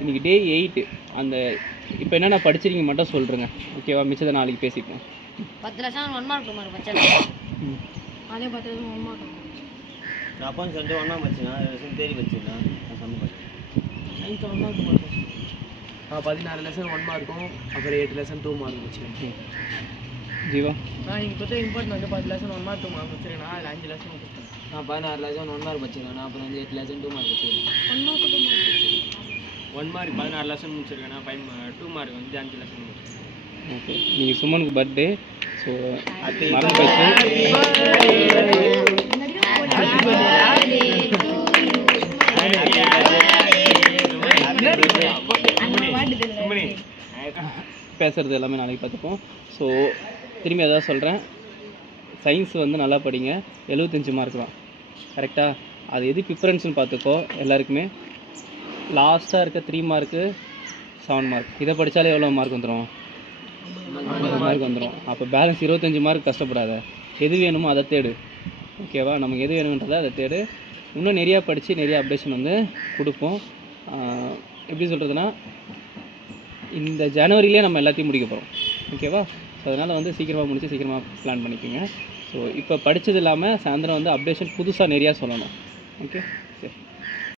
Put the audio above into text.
இன்றைக்கி டே 8. அந்த இப்போ என்னென்ன படிச்சிருக்கீங்க மட்டும் சொல்கிறேங்க, ஓகேவா? மிச்சத்தை நாளைக்கு பேசிப்போம். 10 லட்சம் 1 மார்க் 2 மார்க் பச்சை அதே 10 லட்சம் 1 மார்க் நான் அப்போ வந்து 1 மார்க் வச்சுனா லெசன் தேடி வச்சுனா நான் சம்ம பண்ணேன். சயின்ஸ் 1 மார்க் மார்க் 16 லெசன் 1 மார்க்கும் அப்புறம் 8 லெசன் 2 மார்க் வச்சுருக்கேன். ஜீவா நான் இங்கே பார்த்தா இம்பார்ட்டன் வந்து 10 லெசன் 1 மார்க் 2 மார்க் வச்சுருக்கேன். அதில் 5 லெசன் வச்சுருக்கேன். நான் 16 லெசன் 1 மார்க் வச்சுருக்கேன். அப்புறம் வந்து 8 லெசன் 2 மார்க் வச்சுருக்கேன். 1 மார்க் 2 மார்க் வச்சுருக்கேன். 1 மார்க் 16 லெசன் முடிச்சிருக்கேன். 2 மார்க் வந்து 5 லெசன் முடிச்சிருக்கேன். ஓகே, நீங்கள் சுமனுக்கு பர்த்டே. ஸோ மறந்து போச்சு. பேசுகிறது எல்லாமே நாளைக்கு பார்த்துப்போம். ஸோ திரும்பி அதான் சொல்கிறேன், சயின்ஸ் வந்து நல்லா படிங்க. 75 மார்க் தான், கரெக்டாக? அது எது ப்ரிஃபரன்ஸ்னு பார்த்துக்கோ. எல்லாருக்குமே லாஸ்ட்டாக இருக்க 3 மார்க்கு 7 மார்க் இதை படித்தாலே எவ்வளோ மார்க் வந்துடும்? 50 மார்க் வந்துடும். அப்போ பேலன்ஸ் 25 மார்க் கஷ்டப்படாத. எது வேணுமோ அதை தேடு, ஓகேவா? நமக்கு எது வேணுன்றதை அதை தேடு. இன்னும் நிறையா படித்து நிறையா அப்டேஷன் வந்து கொடுப்போம். எப்படி சொல்கிறதுனா, இந்த ஜனவரியிலே நம்ம எல்லாத்தையும் முடிக்க போகிறோம், ஓகேவா? ஸோ அதனால் வந்து சீக்கிரமாக முடித்து சீக்கிரமாக பிளான் பண்ணிக்கோங்க. ஸோ இப்போ படித்தது இல்லாமல் சாயந்தரம் வந்து அப்டேஷன் புதுசாக நிறையா சொல்லணும், ஓகே?